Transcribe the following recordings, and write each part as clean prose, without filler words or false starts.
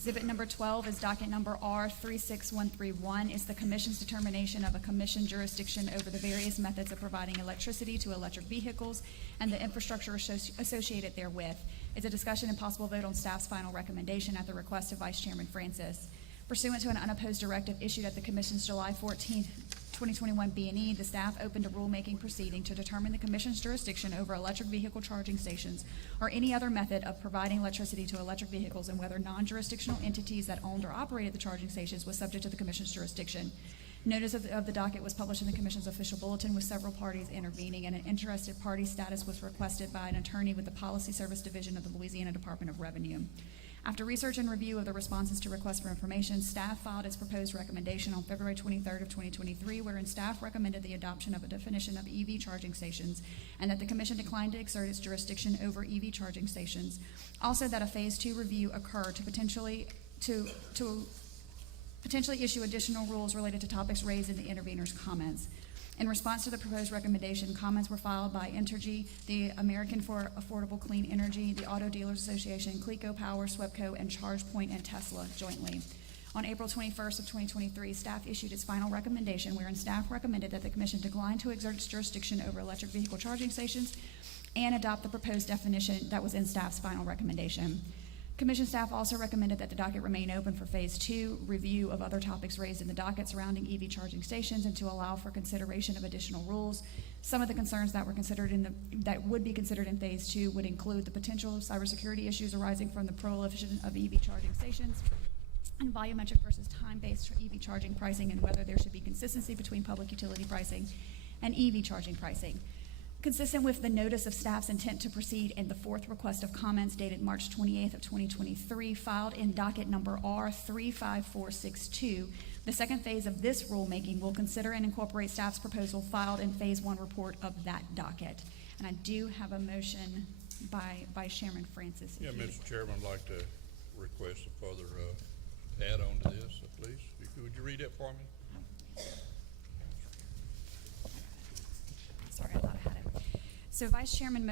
Exhibit number 12 is docket number R36131. It's the Commission's determination of a Commission jurisdiction over the various methods of providing electricity to electric vehicles and the infrastructure associated therewith. It's a discussion and possible vote on staff's final recommendation at the request of Vice Chairman Francis. Pursuant to an unopposed directive issued at the Commission's July 14, 2021 B&E, the staff opened a rulemaking proceeding to determine the Commission's jurisdiction over electric vehicle charging stations or any other method of providing electricity to electric vehicles and whether non-jurisdictional entities that owned or operated the charging stations was subject to the Commission's jurisdiction. Notice of the docket was published in the Commission's official bulletin with several parties intervening, and an interested party status was requested by an attorney with the Policy Service Division of the Louisiana Department of Revenue. After research and review of the responses to requests for information, staff filed its proposed recommendation on February 23rd of 2023, wherein staff recommended the adoption of a definition of EV charging stations and that the Commission declined to exert its jurisdiction over EV charging stations. Also, that a Phase 2 review occur to potentially issue additional rules related to topics raised in the interveners' comments. In response to the proposed recommendation, comments were filed by Entergy, the American for Affordable Clean Energy, the Auto Dealers Association, Cleco Power, SWEPCO, and ChargePoint and Tesla jointly. On April 21st of 2023, staff issued its final recommendation, wherein staff recommended that the Commission decline to exert its jurisdiction over electric vehicle charging stations and adopt the proposed definition that was in staff's final recommendation. Commission staff also recommended that the docket remain open for Phase 2 review of other topics raised in the docket surrounding EV charging stations and to allow for consideration of additional rules. Some of the concerns that would be considered in Phase 2 would include the potential cybersecurity issues arising from the proliferation of EV charging stations and volumetric versus time-based EV charging pricing, and whether there should be consistency between public utility pricing and EV charging pricing. Consistent with the notice of staff's intent to proceed and the fourth request of comments dated March 28th of 2023, filed in docket number R35462, the second phase of this rulemaking will consider and incorporate staff's proposal filed in Phase 1 report of that docket. And I do have a motion by Vice Chairman Francis. Yeah, Mr. Chairman, I'd like to request a further add-on to this, please. Would you read it for me? Sorry, I thought I had it. So Vice Chairman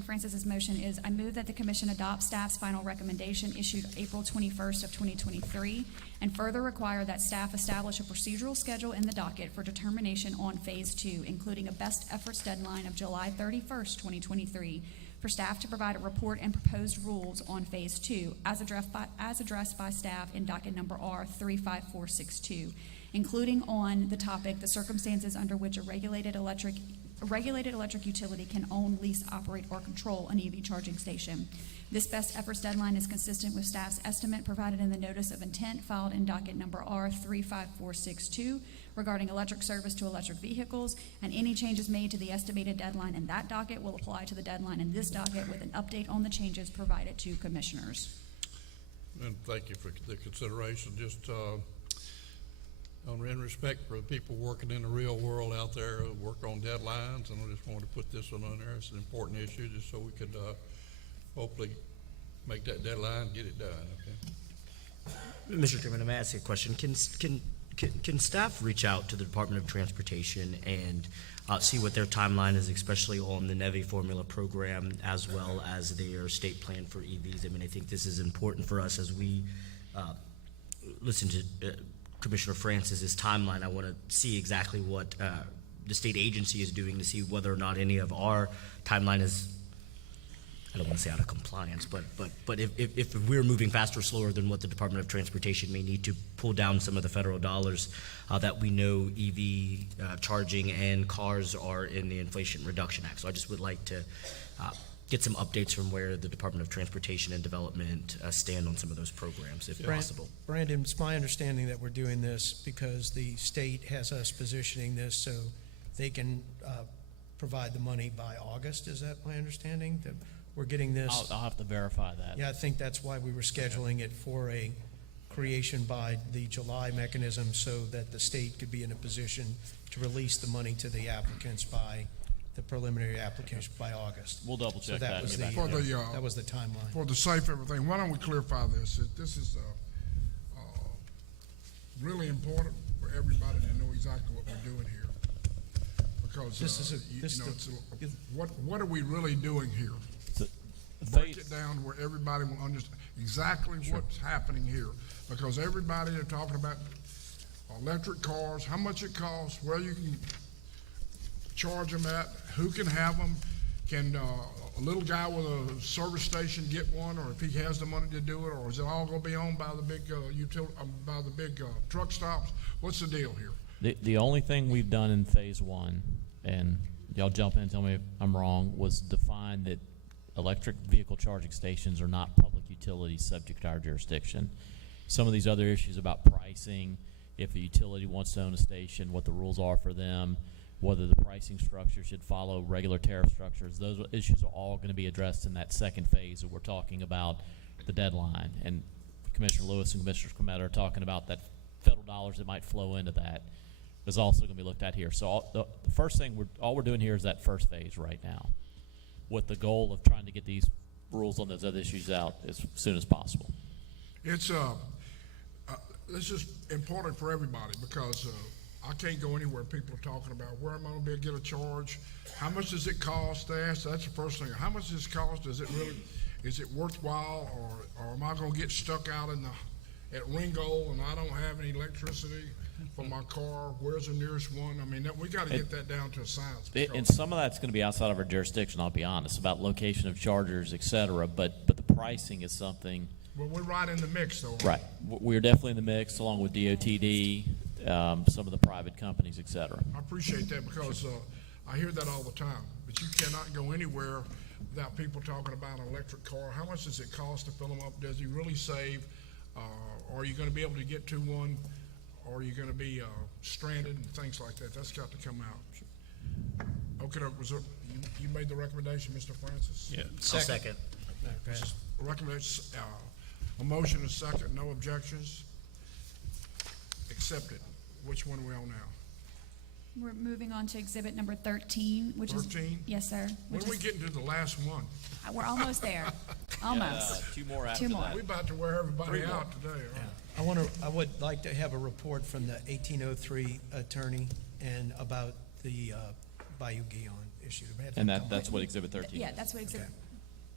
Francis's motion is, I move that the Commission adopt staff's final recommendation issued April 21st of 2023 and further require that staff establish a procedural schedule in the docket for determination on Phase 2, including a best efforts deadline of July 31st, 2023, for staff to provide a report and proposed rules on Phase 2 as addressed by staff in docket number R35462, including on the topic the circumstances under which a regulated electric utility can own, lease, operate, or control an EV charging station. This best efforts deadline is consistent with staff's estimate provided in the notice of intent filed in docket number R35462 regarding electric service to electric vehicles, and any changes made to the estimated deadline in that docket will apply to the deadline in this docket with an update on the changes provided to commissioners. And thank you for the consideration. Just in respect for the people working in the real world out there who work on deadlines, and I just wanted to put this one on there. It's an important issue just so we could hopefully make that deadline and get it done, okay? Mr. Chairman, I'm asking a question. Can staff reach out to the Department of Transportation and see what their timeline is, especially on the NEVI formula program, as well as their state plan for EVs? I mean, I think this is important for us as we listen to Commissioner Francis's timeline. I want to see exactly what the state agency is doing to see whether or not any of our timeline is, I don't want to say out of compliance, but if we're moving faster or slower than what the Department of Transportation may need to pull down some of the federal dollars that we know EV charging and cars are in the Inflation Reduction Act. So I just would like to get some updates from where the Department of Transportation and Development stand on some of those programs, if possible. Brandon, it's my understanding that we're doing this because the state has us positioning this so they can provide the money by August. Is that my understanding? That we're getting this? I'll have to verify that. Yeah, I think that's why we were scheduling it for a creation by the July mechanism so that the state could be in a position to release the money to the applicants by the preliminary application by August. We'll double check that. That was that was the timeline. For the safe everything, why don't we clarify this? This is really important for everybody to know exactly what we're doing here. Because what are we really doing here? Break it down where everybody will understand. exactly what's happening here. Because everybody, they're talking about electric cars, how much it costs, where you can charge them at, who can have them, can a little guy with a service station get one, or if he has the money to do it, or is it all gonna be owned by the big truck stops? What's the deal here? The only thing we've done in phase one, and y'all jump in and tell me if I'm wrong, was define that electric vehicle charging stations are not public utilities subject to our jurisdiction. Some of these other issues about pricing, if a utility wants to own a station, what the rules are for them, whether the pricing structure should follow regular tariff structures, those issues are all going to be addressed in that second phase that we're talking about, the deadline. And Commissioner Lewis and Commissioner Scametta are talking about that federal dollars that might flow into that is also going to be looked at here. So the first thing, all we're doing here is that first phase right now, with the goal of trying to get these rules on those other issues out as soon as possible. It's this is important for everybody because I can't go anywhere. People are talking about where am I going to be able to get a charge? How much does it cost? That's the first thing. How much does it cost? Is it worthwhile, or am I going to get stuck out at Ringo and I don't have any electricity for my car? Where's the nearest one? I mean, we got to get that down to a science. And some of that's going to be outside of our jurisdiction, I'll be honest, about location of chargers, et cetera, but the pricing is something. Well, we're right in the mix, though. Right. We're definitely in the mix, along with DOTD, some of the private companies, et cetera. I appreciate that because I hear that all the time. But you cannot go anywhere without people talking about an electric car. How much does it cost to fill them up? Does he really save? Are you going to be able to get to one? Or are you going to be stranded and things like that? That's got to come out. Okay, you made the recommendation, Mr. Francis? Yeah. Second. Recommendation, a motion and a second, no objections. Accepted. Which one are we on now? We're moving on to exhibit number 13, which is. 13? Yes, sir. When Which are we is, getting to the last one? we're almost there. Almost. Two more Two more. We're about to wear everybody out today. Right? I would like to have a report from the 1803 attorney and about the Bayou Guion issue. And that's what Exhibit 13 is. Yeah, that's what exhibit.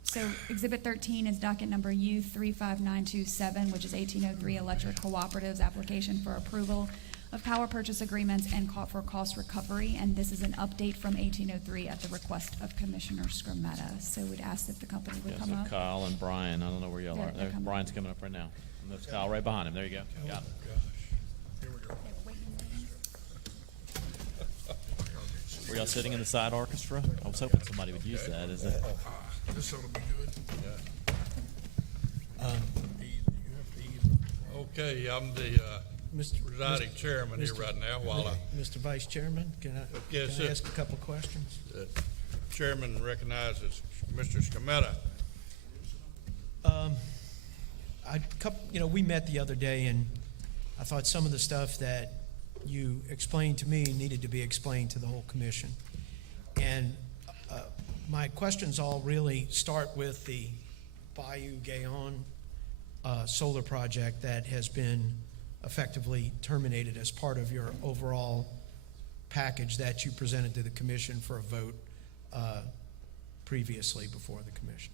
So exhibit 13 is docket number U35927, which is 1803 Electric Cooperatives application for approval of power purchase agreements and call for cost recovery. And this is an update from 1803 at the request of Commissioner Scametta. So we'd ask if the company would Yeah, come so up. Kyle and Brian, I don't know where y'all They're are. There, coming. Brian's coming up right now. And there's Kyle right behind him. There you go. Got it. Here we go. Okay, we're waiting. Were y'all sitting in the side orchestra? I was hoping somebody would use that. Is it? This ought to be good. Okay, I'm the Mr. presiding chairman here right now while Mr. Vice Chairman, can Yes, I sir. ask a couple questions? chairman recognizes Mr. Scametta. We met the other day, and I thought some of the stuff that you explained to me needed to be explained to the whole commission. And my questions all really start with the Bayou Guion solar project that has been effectively terminated as part of your overall package that you presented to the commission for a vote previously before the commission.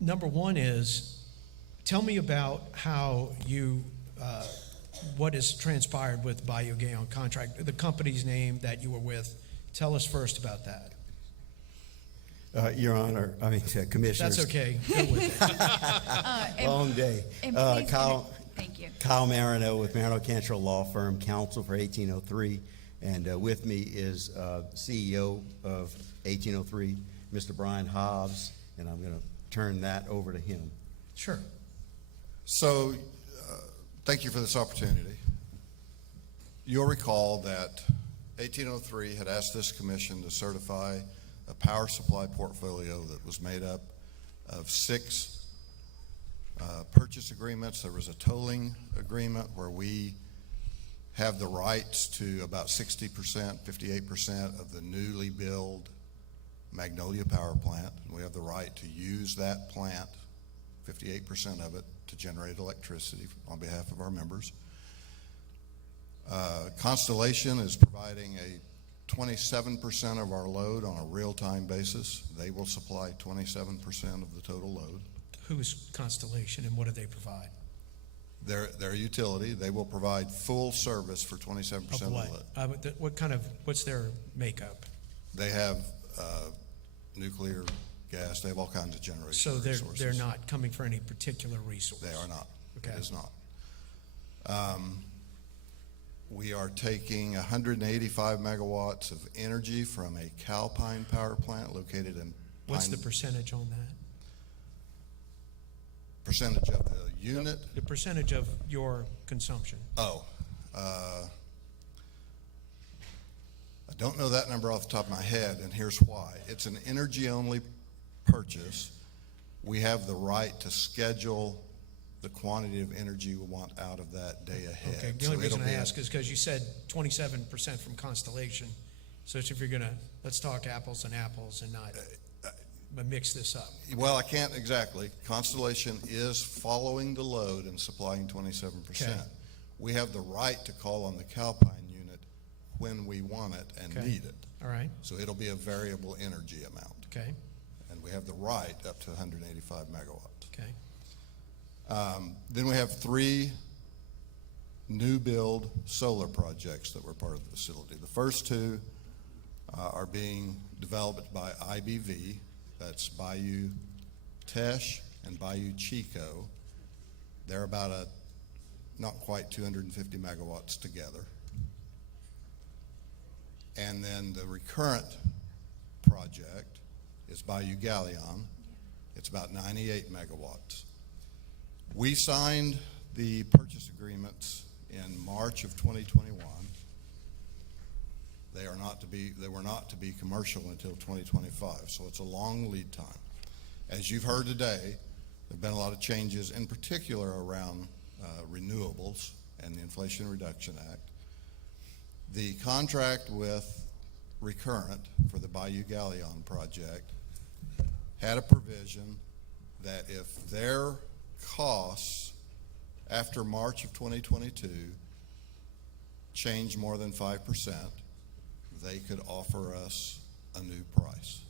Number one is, tell me about how you, what has transpired with Bayou Guion contract, the company's name that you were with. Tell us first about that. Your Honor, Commissioners. That's okay. Go with it. Long day. And please- Kyle Thank you. Marino with Marino Cantrell Law Firm, counsel for 1803. And with me is CEO of 1803, Mr. Brian Hobbs, and I'm going to turn that over to him. Sure. So, thank you for this opportunity. You'll recall that 1803 had asked this commission to certify a power supply portfolio that was made up of 6 purchase agreements. There was a tolling agreement where we have the rights to about 60%, 58% of the newly built Magnolia Power Plant. And we have the right to use that plant, 58% of it, to generate electricity on behalf of our members. Constellation is providing a 27% of our load on a real-time basis. They will supply 27% of the total load. Who's Constellation and what do they provide? Their utility, they will provide full service for 27% of the Of what? load. What's their makeup? They have nuclear, gas, they have all kinds of generation So resources. they're not coming for any particular resource? They are not. Okay. It is not. We are taking 185 megawatts of energy from a Calpine power plant located in What's the Pine- percentage on that? percentage of the unit? The percentage of your consumption? Oh, I don't know that number off the top of my head, and here's why. It's an energy-only purchase. We have the right to schedule the quantity of energy we want out of that day ahead. Okay, the So only reason it'll I be a- ask is because you said 27% from Constellation. So if you're gonna, let's talk apples and apples and not mix this up. Well, I can't exactly. Constellation is following the load and supplying 27%. Okay. We have the right to call on the Calpine unit when we want it and Okay. need it. All right, So it'll be a variable energy amount. okay, And we have the right up to 185 megawatts. okay. Then we have 3 new build solar projects that were part of the facility. The first 2 are being developed by IBV. That's Bayou Teche and Bayou Chico. They're about not quite 250 megawatts together. And then the recurrent project is Bayou Galleon. It's about 98 megawatts. We signed the purchase agreements in March of 2021. They were not to be commercial until 2025, so it's a long lead time. As you've heard today, there have been a lot of changes, in particular around renewables and the Inflation Reduction Act. The contract with Recurrent for the Bayou Galleon project had a provision that if their costs after March of 2022 change more than 5%, they could offer us a new price.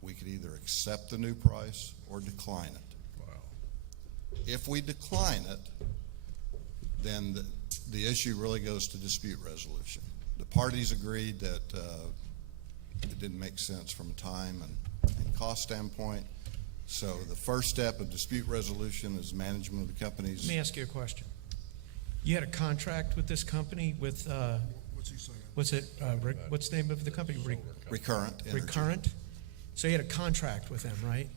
We could either accept the new price or decline it. Wow. If we decline it, then the issue really goes to dispute resolution. The parties agreed that it didn't make sense from a time and cost standpoint. So the first step of dispute resolution is management of the company's. Let me ask you a question. You had a contract with this company with, What's he saying? what's the name of the company? Recurrent Energy. Recurrent? So you had a contract with them, right?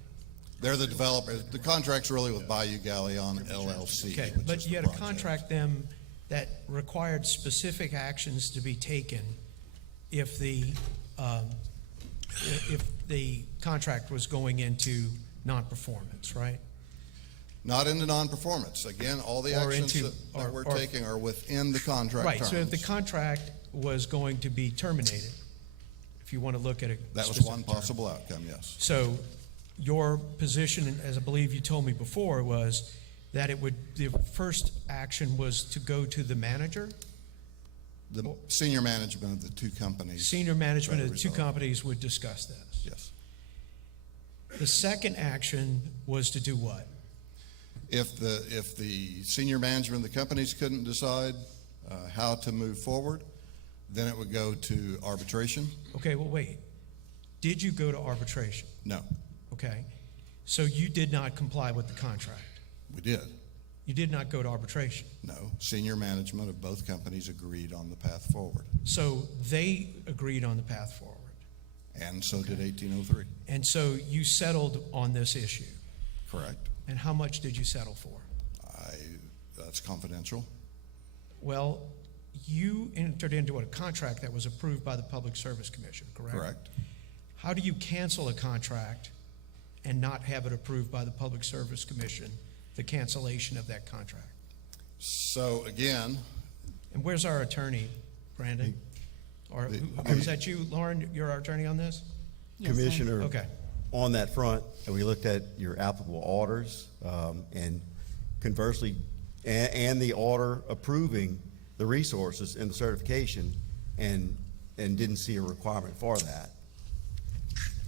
They're the developer. The contract's really with Bayou Galleon LLC. Okay, which but is you the had a project. contract them that required specific actions to be taken if the contract was going into non-performance, right? Not into non-performance. Again, all the Or actions into- that we're or- taking are within the contract Right, terms. so if the contract was going to be terminated, if you want to look at it. That was one possible outcome, yes. So your position, as I believe you told me before, was that the first action was to go to the manager? The senior management of the 2 companies. Senior management of the 2 resolve. companies would discuss this. Yes. The second action was to do what? If the senior management of the companies couldn't decide how to move forward, then it would go to arbitration. Okay, well, wait. Did you go to arbitration? No, Okay. So you did not comply with the contract. we did. You did not go to arbitration. No, senior management of both companies agreed on the path forward, So they agreed on the path forward. and so did 1803. And so you settled on this issue. Correct. And how much did you settle for? That's confidential. Well, you entered into a contract that was approved by the Public Service Commission, correct? Correct. How do you cancel a contract and not have it approved by the Public Service Commission, the cancellation of that contract? So again, And where's our attorney, Brandon? Or was that you, Lauren? You're our attorney on this? Commissioner, Okay. on that front, we looked at your applicable orders, and conversely, and the order approving the resources and the certification, and and didn't see a requirement for that.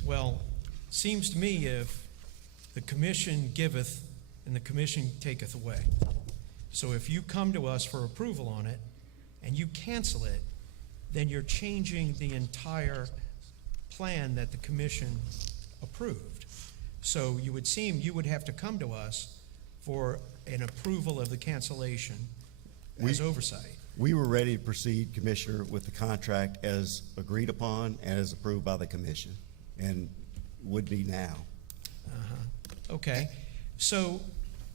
Well, seems to me if the commission giveth and the commission taketh away. So if you come to us for approval on it and you cancel it, then you're changing the entire plan that the commission approved. So you would seem you would have to come to us for an approval of the cancellation as oversight. We were ready to proceed, Commissioner, with the contract as agreed upon and as approved by the commission, and would be now. Okay, so,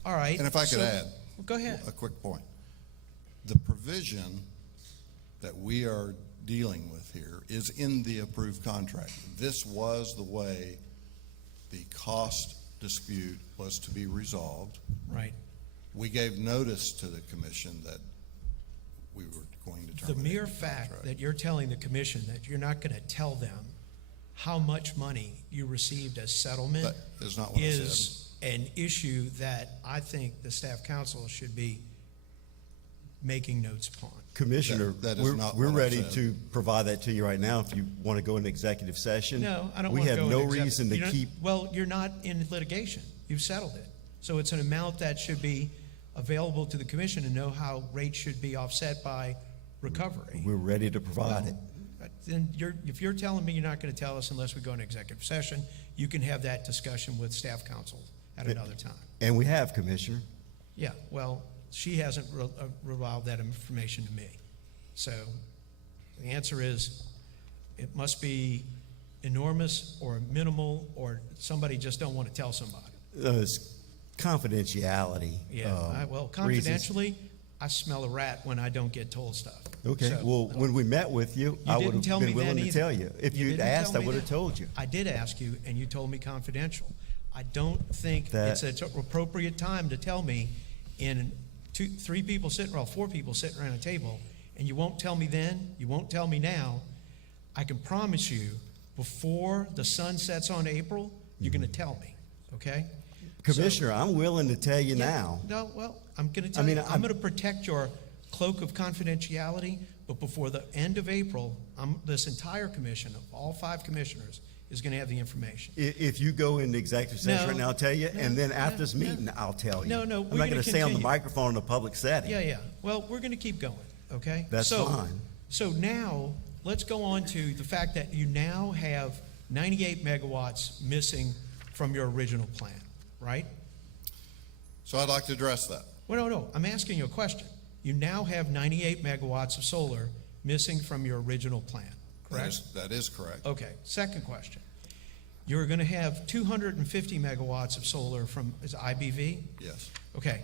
all right. And if I could so- add. Go ahead. A quick point. The provision that we are dealing with here is in the approved contract. This was the way the cost dispute was to be resolved. Right. We gave notice to the commission that we were going to The terminate mere the fact contract. that you're telling the commission that you're not going to tell them how much money you received as settlement That is not what I said. is an issue that I think the staff council should be making notes upon. Commissioner, That is we're, not we're what I ready said. to provide that to you right now if you want to go into executive session. No, I don't We want to have go no into reason to keep, Well, you're not in litigation. You've settled it. So it's an amount that should be available to the commission to know how rates should be offset by recovery. we're ready to provide it. Then if you're telling me you're not going to tell us unless we go into executive session, you can have that discussion with staff counsel at another time. And we have, Commissioner. Yeah, well, she hasn't revolved that information to me. So the answer is, it must be enormous or minimal, or somebody just don't want to tell somebody. It's confidentiality. Yeah, well, reasons. confidentially, I smell a rat when I don't get told stuff. Okay, So, well, when we met with you, I would didn't tell have me been willing then to either. tell you. If You you'd didn't asked, tell I me would have then. told you. I did ask you, and you told me confidential. I don't think That- it's an appropriate time to tell me in four people sitting around a table, and you won't tell me then, you won't tell me now. I can promise you, before the sun sets on April, you're going to tell me, okay? Commissioner, I'm willing to tell you Yeah, now. No, well, I'm going to tell mean, you, I'm going to protect your cloak of confidentiality, but before the end of April, this entire commission, of all 5 commissioners, is going to have the information. If you go into executive session No, right now, I'll tell you, and then no, after this no. meeting, I'll tell you. No, I'm we're not gonna going to say on the continue. microphone in a public setting. Yeah. Well, we're going to keep going, okay? That's fine. So now, let's go on to the fact that you now have 98 megawatts missing from your original plan, right? So I'd like to address that. Well, no, I'm asking you a question. You now have 98 megawatts of solar missing from your original plan, correct? That is correct. Okay, second question. You're going to have 250 megawatts of solar from, is it IBV? Yes. Okay.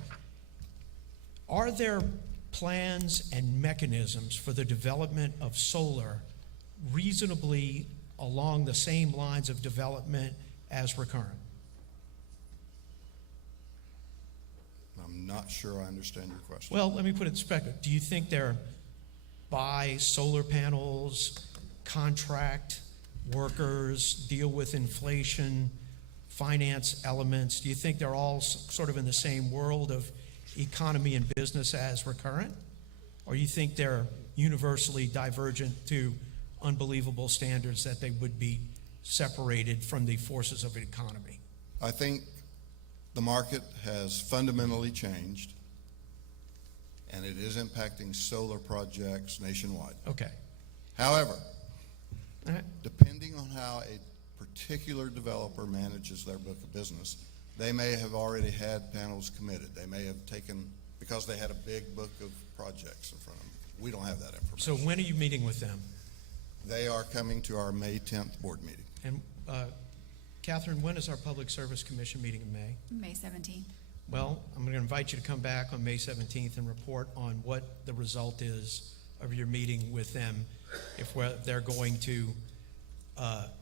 Are there plans and mechanisms for the development of solar reasonably along the same lines of development as recurrent? I'm not sure I understand your question. Well, let me put it in perspective. Do you think they're buy solar panels, contract workers, deal with inflation, finance elements? Do you think they're all sort of in the same world of economy and business as recurrent? Or you think they're universally divergent to unbelievable standards that they would be separated from the forces of an economy? I think the market has fundamentally changed, and it is impacting solar projects nationwide. Okay. However, All right. depending on how a particular developer manages their book of business, they may have already had panels committed. They may have taken, because they had a big book of projects in front of them. We don't have that So information. when are you meeting with them? They are coming to our May 10th board meeting. And Catherine, when is our Public Service Commission meeting in May? May 17th. Well, I'm going to invite you to come back on May 17th and report on what the result is of your meeting with them, if they're going to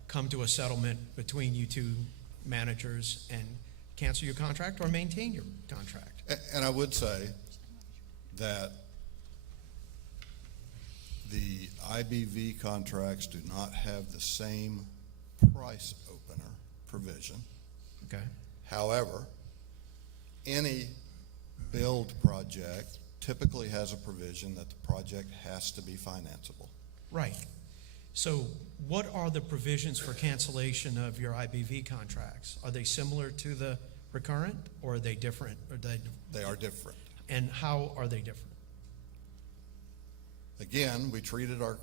come to a settlement between you two managers and cancel your contract or maintain your contract. And I would say that the IBV contracts do not have the same price opener provision. Okay? However, any build project typically has a provision that the project has to be financeable. Right. So what are the provisions for cancellation of your IBV contracts? Are they similar to the recurrent, or are they different? They are different. And how are they different? Again, we treated our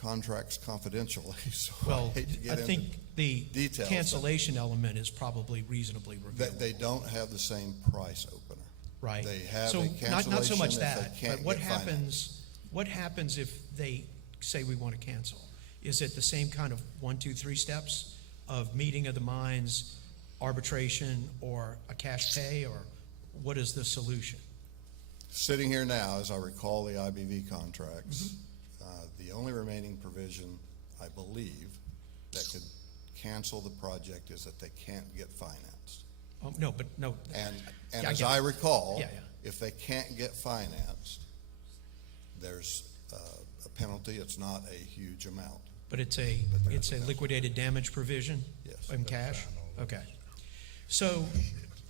contracts confidentially, so Well, I hate to I get think into the details. cancellation element is probably reasonably revealed. They don't have the same price opener. Right. They have So a not so much cancellation if that, they can't but what get happens, finance. what happens if they say we want to cancel? Is it the same kind of 1, 2, 3 steps of meeting of the minds, arbitration, or a cash pay, or what is the solution? Sitting here now, as I recall the IBV contracts, Mm-hmm. the only remaining provision, I believe, that could cancel the project is that they can't get financed. Oh, no, but no. And Yeah, as get I it. recall, Yeah, yeah. if they can't get financed, there's a penalty. It's not a huge amount. But it's a liquidated damage provision? Yes. In cash? Okay. So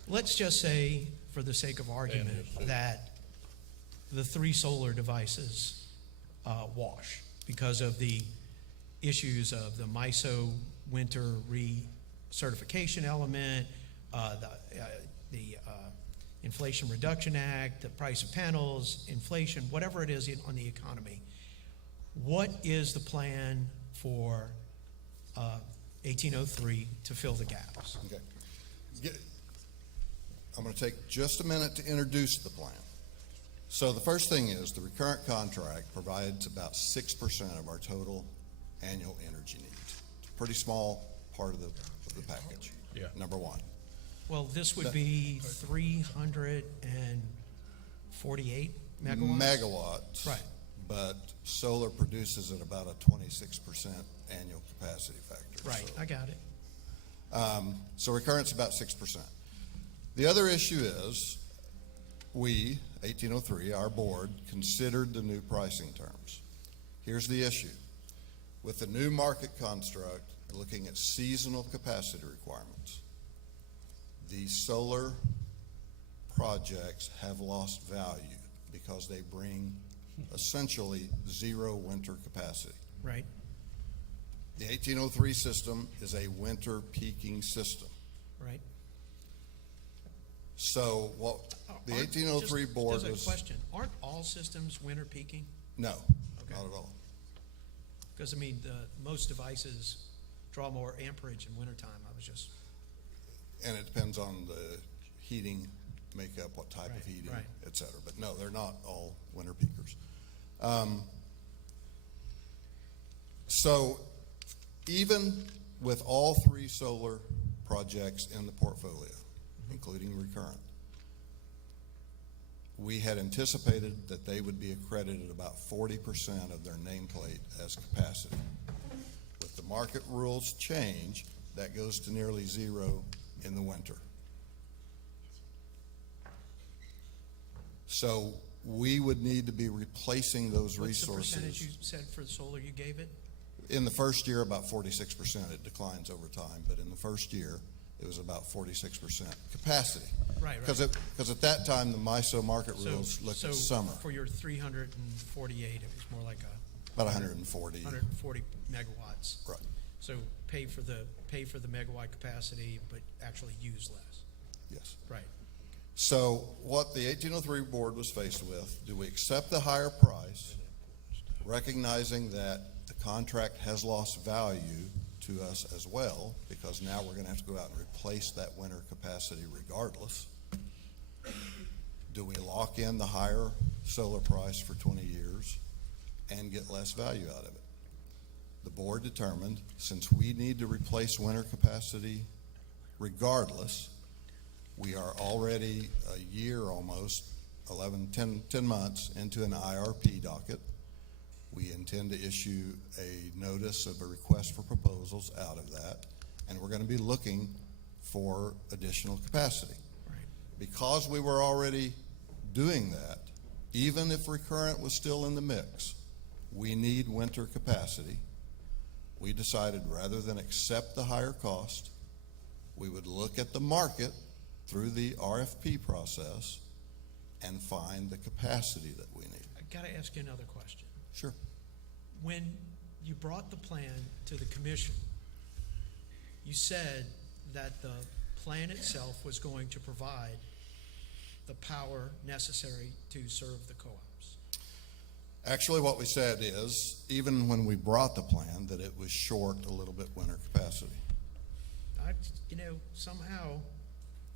let's just say, for the sake of argument, that the 3 solar devices wash because of the issues of the MISO winter recertification element, the Inflation Reduction Act, the price of panels, inflation, whatever it is on the economy. What is the plan for 1803 to fill the gaps? Okay. I'm going to take just a minute to introduce the plan. So the first thing is the recurrent contract provides about 6% of our total annual energy needs. It's a pretty small part of the package. Yeah. Number one. Well, this would be 348 megawatts? Megawatts. Right. But solar produces at about a 26% annual capacity factor. Right, So, I got it. so recurrent's about 6%. The other issue is we, 1803, our board, considered the new pricing terms. Here's the issue. With the new market construct, looking at seasonal capacity requirements, the solar projects have lost value because they bring essentially zero winter capacity. Right. The 1803 system is a winter peaking system. Right. So what the Aren't- 1803 just board as a was, question, aren't all systems winter peaking? no, Okay. not at all. Because, I mean, most devices draw more amperage in wintertime. I was just, And it depends on the heating makeup, what type of Right, heating, right. et cetera. But no, they're not all winter peakers. So even with all 3 solar projects in the portfolio, including recurrent, we had anticipated that they would be accredited about 40% of their nameplate as capacity. With the market rules change, that goes to nearly zero in the winter. So we would need to be replacing those what's the percentage resources. you said for the solar you gave it? In the first year, about 46%. It declines over time, but in the first year, it was about 46% capacity. Right, right. Because at that time, the MISO market rules looked at summer, So for your 348, it was more like about 140. 140 megawatts. Right. So pay for the megawatt capacity, but actually use less. Yes. Right. So what the 1803 board was faced with, do we accept the higher price, recognizing that the contract has lost value to us as well, because now we're going to have to go out and replace that winter capacity regardless? Do we lock in the higher solar price for 20 years and get less value out of it? The board determined, since we need to replace winter capacity regardless, we are already a year almost, 10 months into an IRP docket. We intend to issue a notice of a request for proposals out of that, and we're going to be looking for additional capacity. Right. Because we were already doing that, even if recurrent was still in the mix, we need winter capacity. We decided rather than accept the higher cost, we would look at the market through the RFP process and find the capacity that we need. I got to ask you another question. Sure. When you brought the plan to the commission, you said that the plan itself was going to provide the power necessary to serve the co-ops. Actually, what we said is, even when we brought the plan, that it was short a little bit winter capacity. Somehow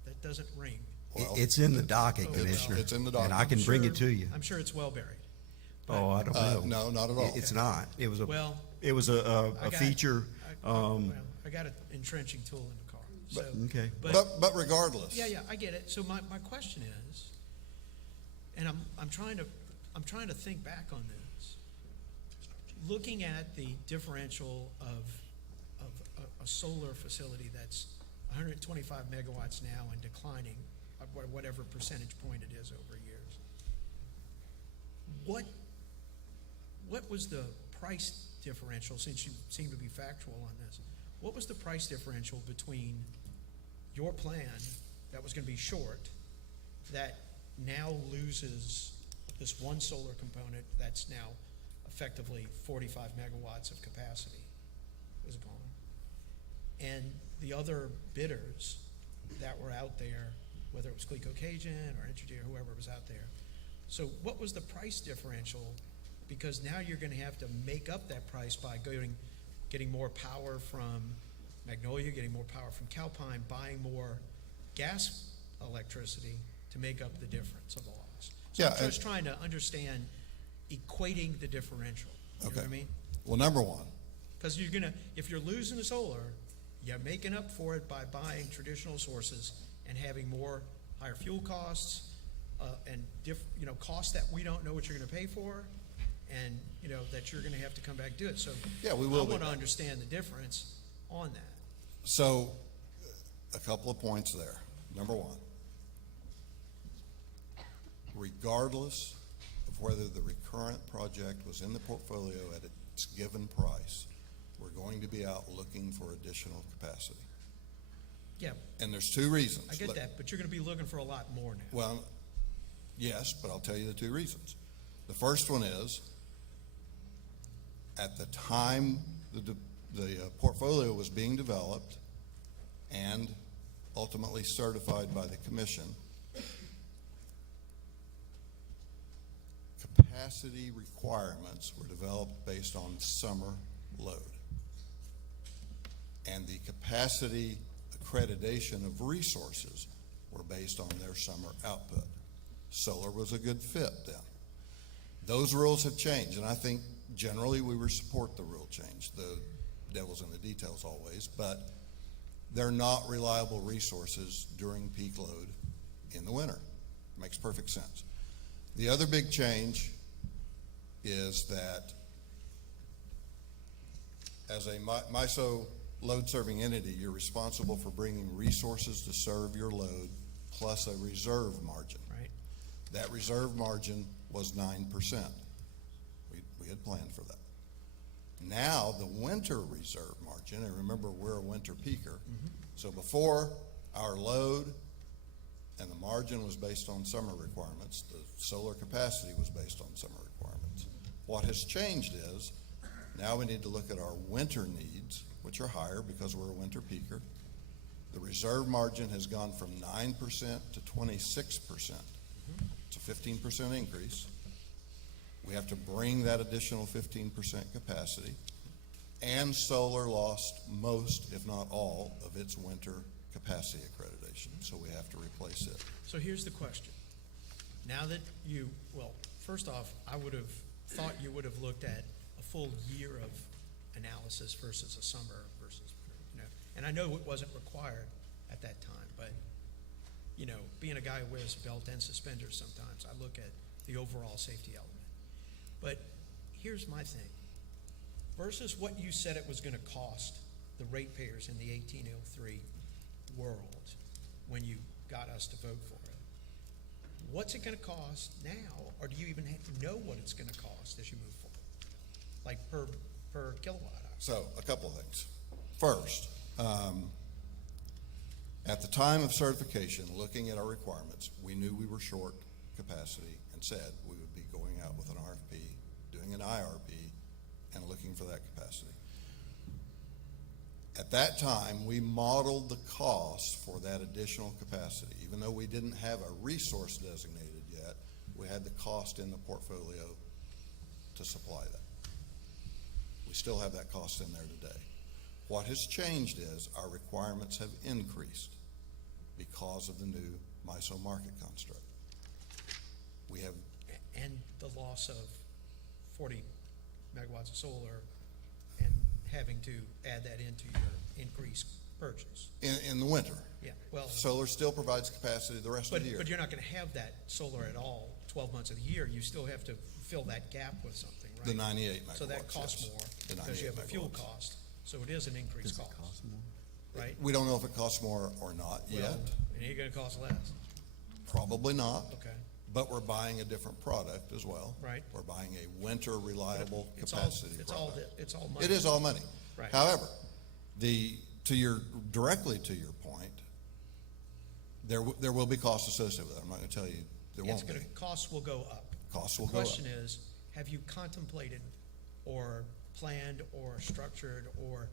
that doesn't ring. Well, It's in the docket, it's- Commissioner. it's in the And I document. can bring Sure, it to you. I'm sure it's well buried. Oh, I don't know. No, not at all. It's not. It was a, Well, it was I a got- feature, I got an entrenching tool in the car. So, okay. But regardless. yeah, I get it. So my question is, and I'm trying to think back on this. Looking at the differential of a solar facility that's 125 megawatts now and declining, whatever percentage point it is over years. What was the price differential, since you seem to be factual on this? What was the price differential between your plan that was going to be short, that now loses this one solar component that's now effectively 45 megawatts of capacity is gone, and the other bidders that were out there, whether it was Cleco-Cajun or Entergy or whoever was out there? So what was the price differential? Because now you're going to have to make up that price by getting more power from Magnolia, getting more power from Calpine, buying more gas electricity to make up the difference of the loss. So Yeah, I'm just trying to understand equating the differential. You know what I mean? Well, number one, Because if you're losing the solar, you're making up for it by buying traditional sources and having higher fuel costs, and costs that we don't know what you're going to pay for, and that you're going to have to come back and do it. So Yeah, we will I be want to back. understand the difference on that. so a couple of points there. Number one, regardless of whether the recurrent project was in the portfolio at its given price, we're going to be out looking for additional capacity. Yeah, And there's two reasons. I get that, but you're going to be looking for a lot more now. Well, yes, but I'll tell you the two reasons. The first one is, at the time the portfolio was being developed and ultimately certified by the commission, capacity requirements were developed based on summer load. And the capacity accreditation of resources were based on their summer output. Solar was a good fit then. Those rules have changed, and I think generally we would support the rule change. The devil's in the details always, but they're not reliable resources during peak load in the winter. Makes perfect sense. The other big change is that as a MISO load-serving entity, you're responsible for bringing resources to serve your load plus a reserve margin. Right. That reserve margin was 9%. We had planned for that. Now, the winter reserve margin, and remember, we're a winter peaker, so before our load and the margin was based on summer requirements, the solar capacity was based on summer requirements. What has changed is, now we need to look at our winter needs, which are higher because we're a winter peaker. The reserve margin has gone from 9% to 26%. It's a 15% increase. We have to bring that additional 15% capacity. And solar lost most, if not all, of its winter capacity accreditation, so we have to replace it. So here's the question. Now that first off, I would have thought you would have looked at a full year of analysis versus a summer versus, and I know it wasn't required at that time, but, being a guy who wears belt and suspenders sometimes, I look at the overall safety element. But here's my thing. Versus what you said it was going to cost the ratepayers in the 1803 world when you got us to vote for it, what's it going to cost now, or do you even know what it's going to cost as you move forward, like per kilowatt hour? So, a couple of things. First, at the time of certification, looking at our requirements, we knew we were short capacity and said we would be going out with an RFP, doing an IRP, and looking for that capacity. At that time, we modeled the cost for that additional capacity. Even though we didn't have a resource designated yet, we had the cost in the portfolio to supply that. We still have that cost in there today. What has changed is our requirements have increased because of the new MISO market construct. We have, And the loss of 40 megawatts of solar and having to add that into your increased purchase. in the winter, Yeah, well, solar still provides capacity the rest of but, the year. but you're not gonna have that solar at all 12 months of the year. You still have to fill that gap with something, right? The 98 megawatts. So that costs yes. more The because you 98 have a fuel megawatts. cost. So it is an increased cost, right? We don't know if it costs more or not yet. Well, it ain't gonna cost less, Probably not. okay? But we're buying a different product as well. Right. We're buying a winter reliable It's all, capacity it's all, product. it's all money. It is all money. Right. However, directly to your point, there will be costs associated with it. I'm not gonna tell you there It's won't be. gonna, costs will go up. Costs will The go up. question is, have you contemplated or planned or structured or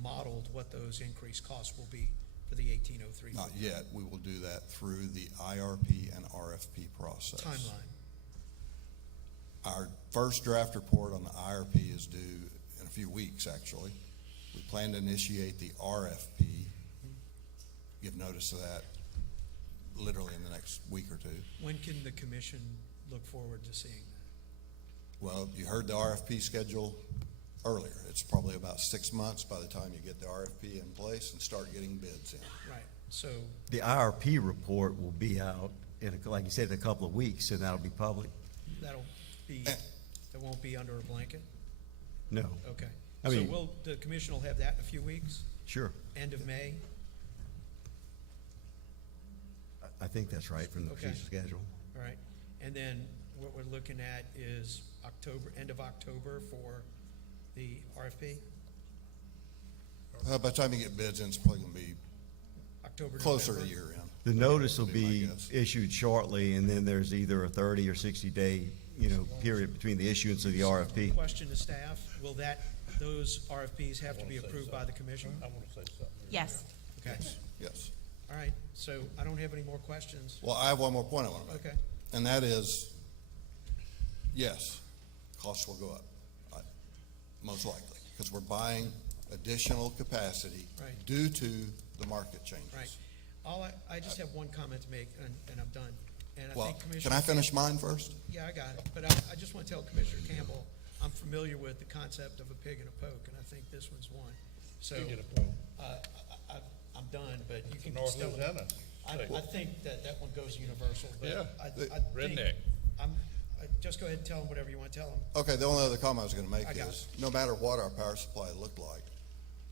modeled what those increased costs will be for the 1803? Not yet. We will do that through the IRP and RFP process. Timeline. Our first draft report on the IRP is due in a few weeks, actually. We plan to initiate the RFP, give notice of that literally in the next week or two. When can the commission look forward to seeing that? Well, you heard the RFP schedule earlier. It's probably about 6 months by the time you get the RFP in place and start getting bids in. Right, so, The IRP report will be out like you said, in a couple of weeks, and that'll be public. that'll be, Eh. that won't be under a blanket? No, Okay. I So mean- the commission will have that in a few weeks, sure. end of May? I think that's right from the Okay. schedule. All right, and then what we're looking at is October, end of October for the RFP? By the time you get bids in, it's probably gonna be October, closer to November? year end. The notice will my be guess. issued shortly, and then there's either a 30 or 60-day, period between the issuance of the RFP. Question to staff, will those RFPs have to be approved by the commission? I want to say something. Yes. Okay, Yes. all right, so I don't have any more questions. Well, I have one more point I want to make. Okay, And that is, yes, costs will go up, most likely, because we're buying additional capacity Right. due to the market changes. right. I just have one comment to make, and I'm done. And I Well, think can Commissioner. I finish mine first? Yeah, I got it, but I just want to tell Commissioner Campbell, I'm familiar with the concept of a pig and a poke, and I think this one's one. So, You get a point. I'm done, but you can North still. Louisiana. I think that one goes universal, but Yeah, I think. redneck. Just go ahead and tell them whatever you want to tell them. Okay, the only other comment I was gonna make I got is, no matter what our power supply looked like,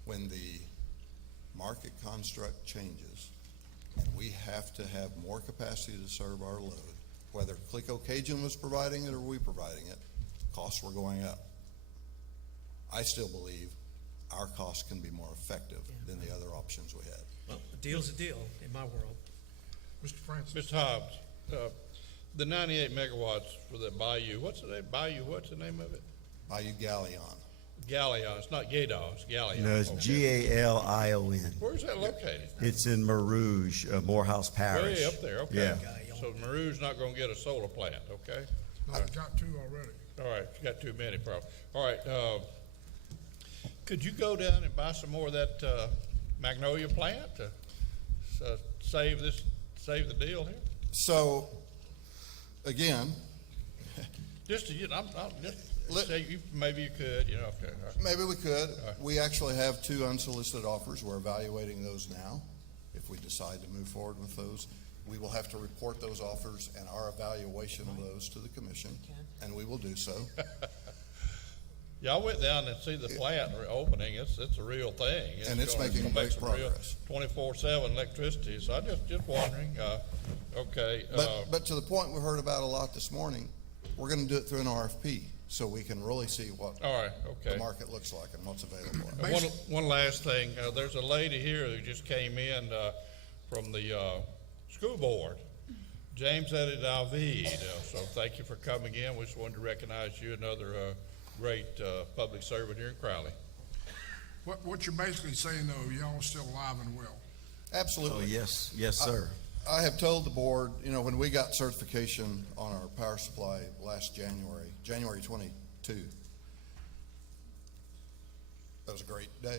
when the market construct changes, and we have to have more capacity to serve our load, whether Clico-Cajun was providing it or we providing it, costs were going up. I still believe our costs can be more effective than the other options we had. Well, a deal's a deal in my world. Mr. Francis? Mr. Hobbs, the 98 megawatts for the Bayou, what's the name, Bayou, what's the name of it? Bayou Galleon. Galleon, it's not Gaydon, it's Galleon. No, it's Okay. Galion. Where's that located? It's in Marouge, Morehouse Parish. Way up there, okay. Yeah. So Maru's not gonna get a solar plant, okay? No, I've got two already. All right, you got too many probably. All right, could you go down and buy some more of that, Magnolia plant to, save the deal here? So, again, Just to, I'm just, Let- say maybe you could, okay. all right. maybe we could. We actually have 2 unsolicited offers. We're evaluating those now. If we decide to move forward with those, we will have to report those offers and our evaluation of those to the commission, and we will do so. Yeah, I went down and see the plant opening. It's a real thing. And it's making gonna make great some real progress. 24/7 electricity. So I just wondering, okay. But to the point we heard about a lot this morning, we're gonna do it through an RFP, so we can really see what All right, the okay. market looks like and what's available. One last thing, there's a lady here who just came in, from the, school board, James Eddie David, so thank you for coming in, we just wanted to recognize you, another, great public servant here in Crowley. What you're basically saying, though, y'all are still alive and well. Oh, Absolutely. yes, yes, sir. I have told the board, you know, when we got certification on our power supply last January 22, that was a great day.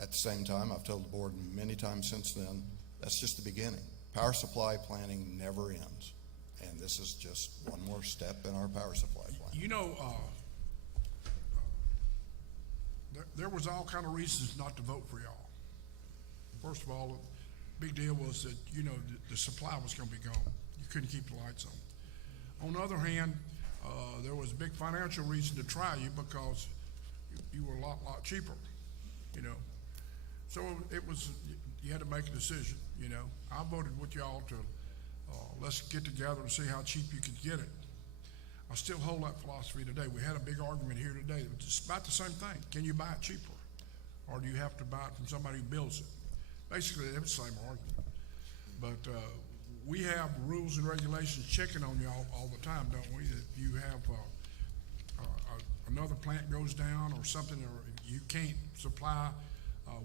At the same time, I've told the board many times since then, that's just the beginning. Power supply planning never ends, and this is just one more step in our power supply plan. You know, there was all kind of reasons not to vote for y'all. First of all, the big deal was that, you know, the supply was going to be gone. You couldn't keep the lights on. On the other hand, there was a big financial reason to try you because you were a lot cheaper, you know. So it was, you had to make a decision, you know. I voted with y'all to, let's get together and see how cheap you could get it. I still hold that philosophy today. We had a big argument here today. It's about the same thing. Can you buy it cheaper? Or do you have to buy it from somebody who builds it? Basically, it's the same argument. But we have rules and regulations checking on y'all all the time, don't we? If you have another plant goes down or something, or you can't supply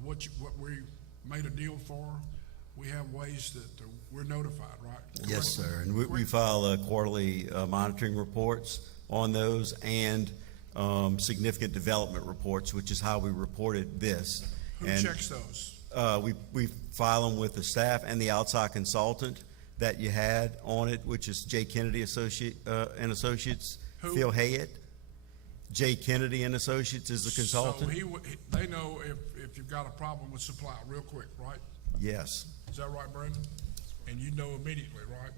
what we made a deal for, we have ways that we're notified, right? Yes, sir. And we file quarterly monitoring reports on those and significant development reports, which is how we reported this. Who And, checks those? we file them with the staff and the outside consultant that you had on it, which is J. Kennedy and Associates, Who? Phil Hayett. J. Kennedy and Associates is the consultant. So they know if you've got a problem with supply real quick, right? Yes. Is that right, Brandon? And you know immediately, right?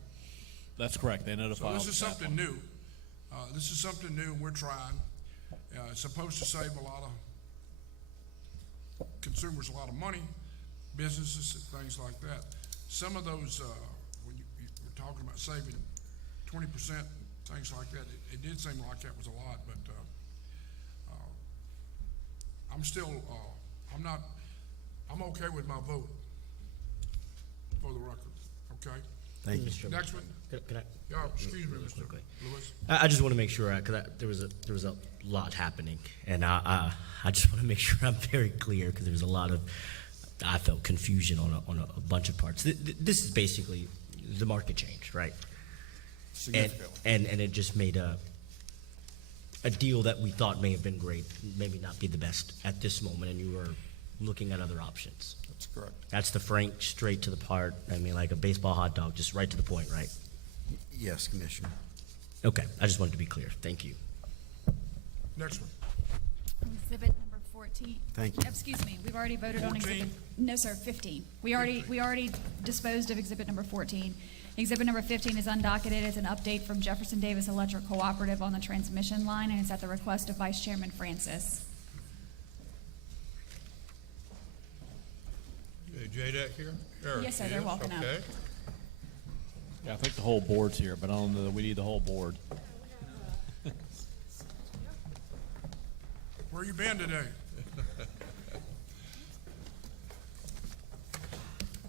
That's correct. They notify. So this all is the staff something on- new. This is something new, and we're trying. It's supposed to save a lot of consumers a lot of money, businesses, things like that. Some of those, when you were talking about saving 20%, things like that, it did seem like that was a lot, but I'm still, I'm okay with my vote for the record, okay? Thank you. Next one. Can I? Yeah, excuse me, Mr. quickly. Lewis. I just want to make sure, because there was a lot happening, and I just want to make sure I'm very clear, because there was a lot of, I felt confusion on a bunch of parts. This is basically the market change, right? Significantly. And it just made a deal that we thought may have been great, maybe not be the best at this moment, and you were looking at other options. That's correct. That's the frank, straight to the part. I mean, like a baseball hot dog, just right to the point, right? Yes, Commissioner. Okay, I just wanted to be clear. Thank you. Next one. Exhibit number 14. Thank you. Excuse me, we've already voted on 14? exhibit, no, sir, 15. We already disposed of exhibit number 14. Exhibit number 15 is undocketed as an update from Jefferson Davis Electric Cooperative on the transmission line, and it's at the request of Vice Chairman Francis. JDEC here? Eric Yes, sir, they're is, walking up. Okay. Yeah, I think the whole board's here, but I don't know that we need the whole board. Where you been today?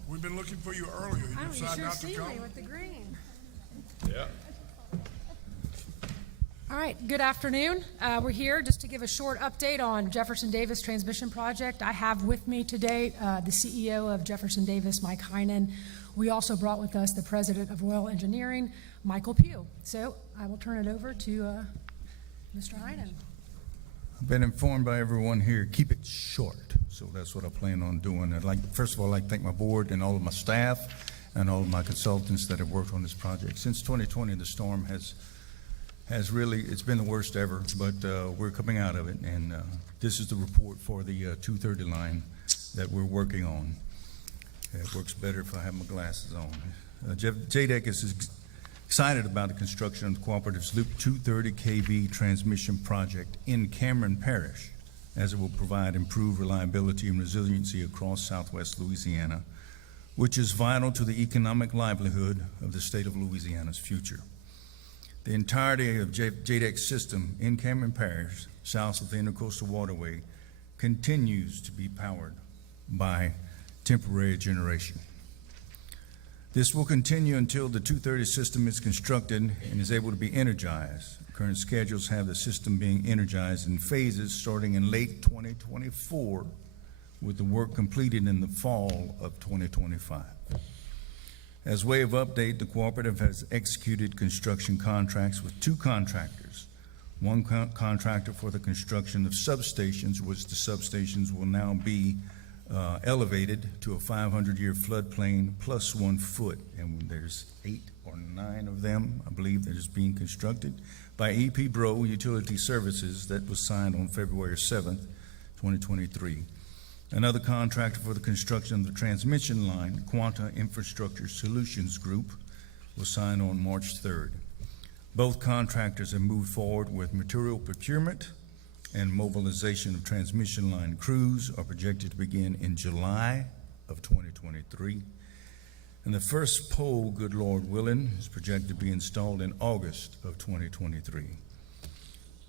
We've been looking for you earlier. Oh, You you decided sure not to see come? me with the green. Yeah. All right, good afternoon. We're here just to give a short update on Jefferson Davis Transmission Project. I have with me today the CEO of Jefferson Davis, Mike Heinen. We also brought with us the President of Oil Engineering, Michael Pugh. So I will turn it over to Mr. Heinen. I've been informed by everyone here, keep it short. So that's what I plan on doing. First of all, I'd like to thank my board and all of my staff and all of my consultants that have worked on this project. Since 2020, the storm has really, it's been the worst ever, but we're coming out of it. And this is the report for the 230 line that we're working on. It works better if I have my glasses on. JDEC is excited about the construction of the Cooperative's Loop 230 kV transmission project in Cameron Parish, as it will provide improved reliability and resiliency across southwest Louisiana, which is vital to the economic livelihood of the state of Louisiana's future. The entirety of JDEC's system in Cameron Parish, south of the Intercoastal Waterway, continues to be powered by temporary generation. This will continue until the 230 system is constructed and is able to be energized, Current schedules have the system being energized in phases starting in late 2024, with the work completed in the fall of 2025. As way of update, the cooperative has executed construction contracts with 2 contractors. One contractor for the construction of substations, which the substations will now be elevated to a 500-year floodplain plus 1 foot. And there's 8 or 9 of them, I believe, that is being constructed by EP Bro Utility Services that was signed on February 7th, 2023. Another contractor for the construction of the transmission line, Quanta Infrastructure Solutions Group, was signed on March 3rd. Both contractors have moved forward with material procurement, and mobilization of transmission line crews are projected to begin in July of 2023. And the first pole, good Lord willing, is projected to be installed in August of 2023.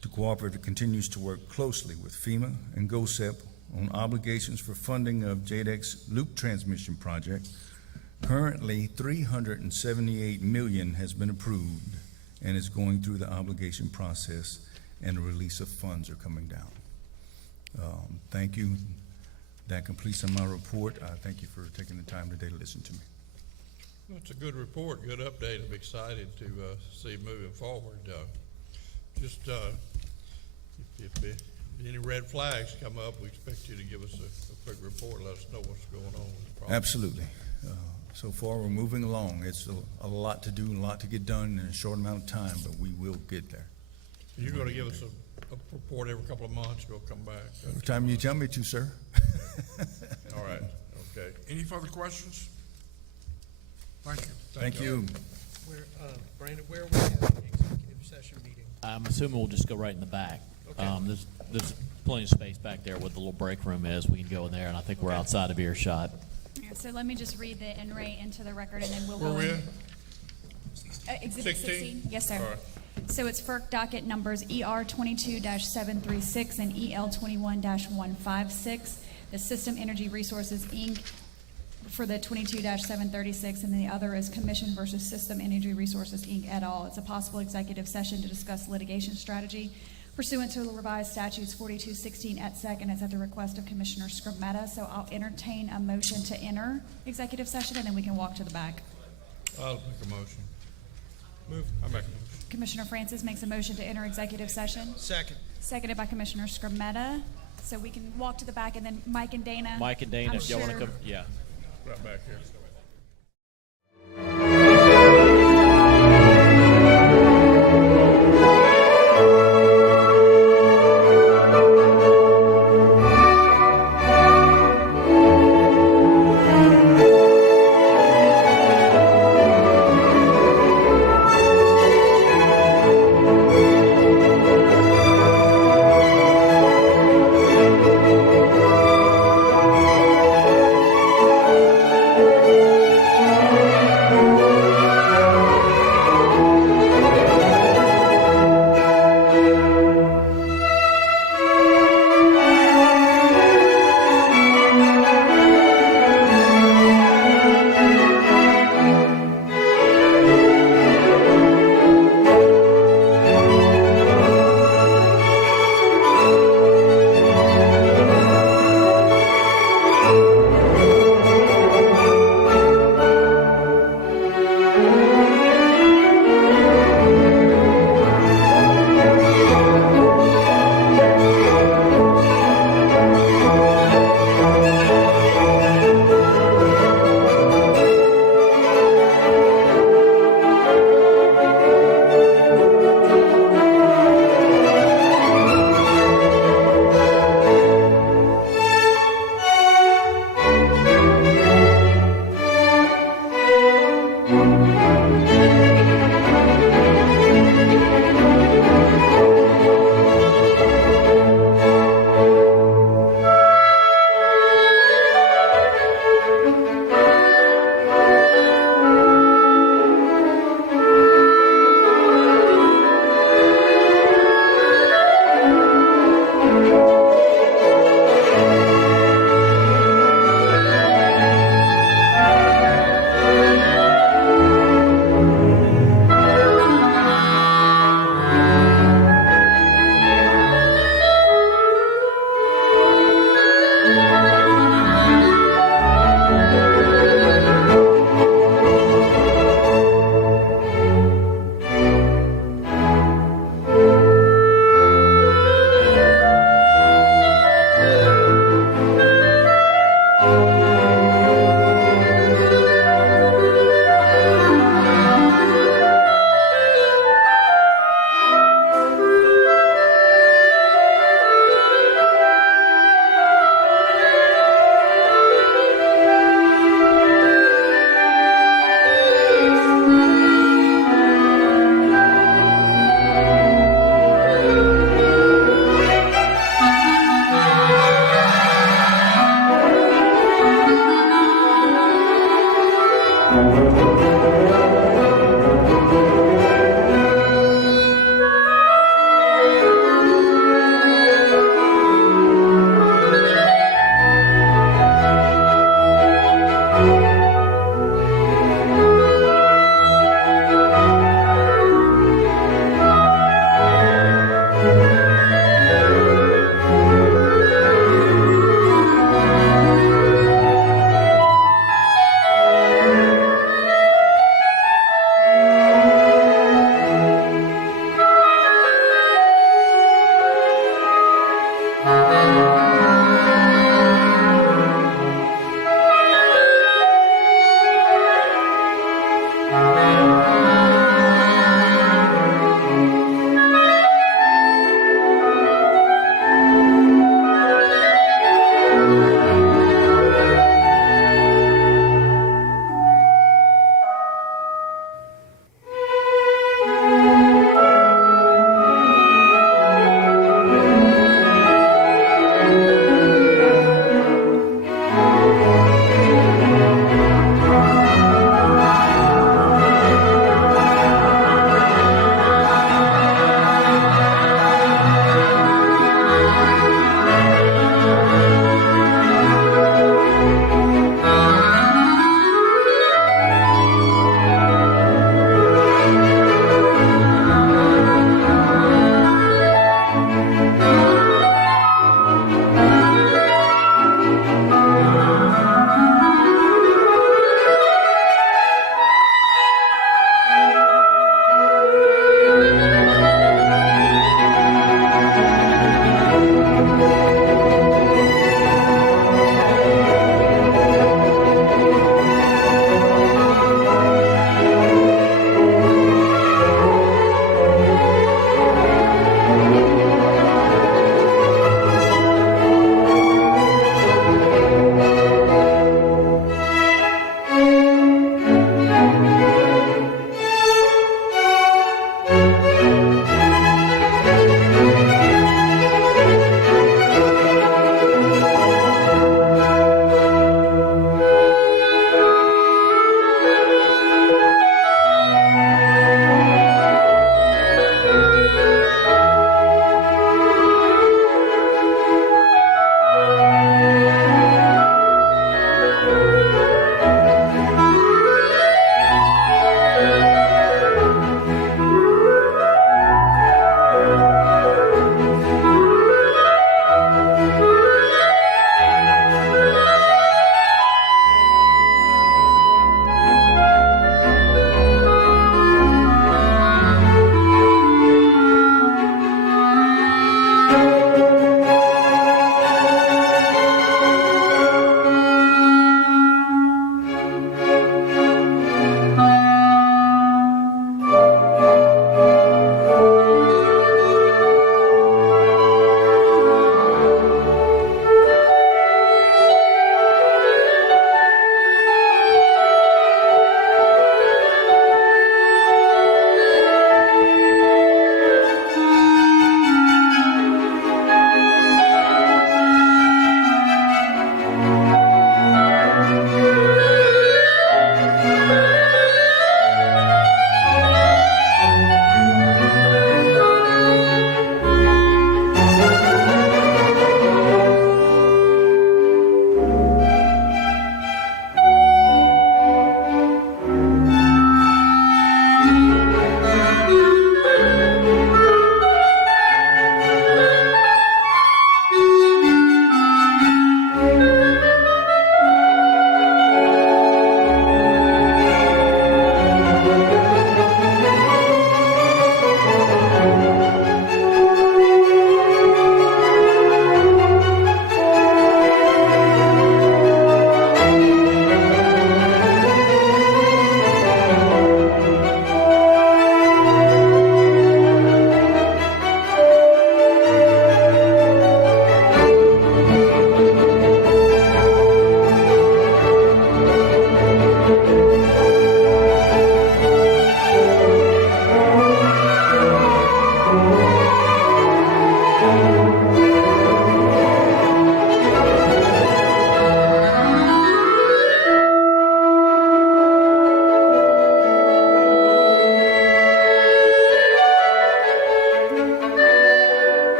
The cooperative continues to work closely with FEMA and GOSEP on obligations for funding of JADEC's loop transmission project. Currently, $378 million has been approved and is going through the obligation process, and the release of funds are coming down. Thank you. That completes my report. Thank you for taking the time today to listen to me. That's a good report, good update. I'm excited to see moving forward. If any red flags come up, we expect you to give us a quick report, let us know what's going on with the problem. Absolutely. So far, we're moving along. It's a lot to do, a lot to get done in a short amount of time, but we will get there. You're gonna give us a report every couple of months, we'll come back. Every time you tell me to, sir. All right, okay. Any further questions? Thank you. Thank you. Where, Brandon, where are we having the executive session meeting? I'm assuming we'll just go right in the back. Okay. There's plenty of space back there where the little break room is. We can go in there, and I think we're outside of earshot. Yeah, so let me just read the N-rate into the record, and then we'll Where go we in. at? Exhibit 16? 16? Yes, sir. All right. So it's FERC docket numbers ER 22-736 and EL 21-156. The System Energy Resources, Inc. for the 22-736, and the other is Commission versus System Energy Resources, Inc. et al. It's a possible executive session to discuss litigation strategy pursuant to the revised statutes 4216 et sec, and it's at the request of Commissioner Scrimmetta. So I'll entertain a motion to enter executive session, and then we can walk to the back. I'll make a motion. I make a motion. Commissioner Francis makes a motion to enter executive session. Second. Seconded by Commissioner Scrimmetta. So we can walk to the back, and then Mike and Dana. Mike and Dana, I'm if y'all want to sure- come, yeah. Right back here.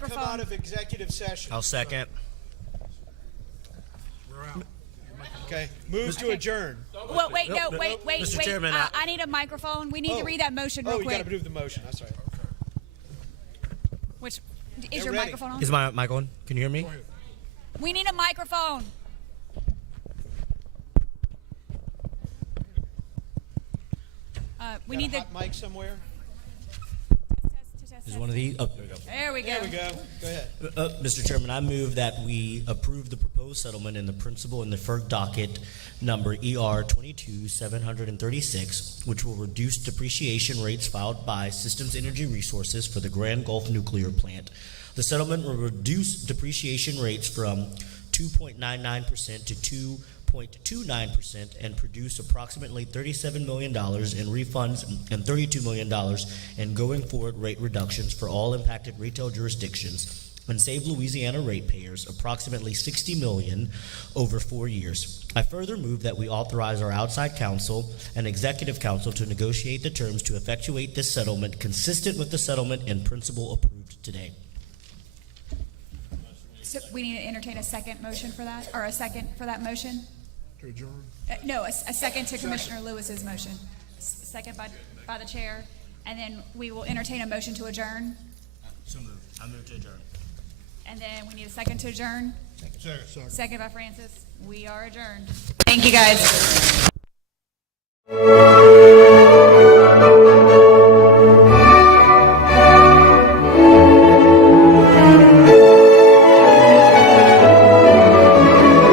microphone. of executive session. I'll second. We're out. Okay, move to Okay. adjourn. Well, wait, no, wait, Mr. wait. Chairman, I need a microphone. We need to read that motion real Oh, you quick. gotta move the motion, that's right. Which, is They're your ready. microphone on? Is my mic on? Can you hear me? Go ahead. We need a microphone. We Got need a the. hot mic somewhere? Is one of these? Oh, there we go. There we go. There we go, go ahead. Mr. Chairman, I move that we approve the proposed settlement in the principal in the FERC docket number ER 22736, which will reduce depreciation rates filed by Systems Energy Resources for the Grand Gulf Nuclear Plant. The settlement will reduce depreciation rates from 2.99% to 2.29% and produce approximately $37 million in refunds and $32 million in going forward rate reductions for all impacted retail jurisdictions and save Louisiana ratepayers approximately $60 million over 4 years. I further move that we authorize our outside counsel and executive counsel to negotiate the terms to effectuate this settlement consistent with the settlement in principle approved today. So we need to entertain a second motion for that, or a second for that motion? To adjourn. No, a second to Commissioner Lewis's motion. Second by the chair, and then we will entertain a motion to adjourn, So moved. I move to adjourn. and then we need a second to adjourn. Second. Second by Francis. We are adjourned. Thank you, guys.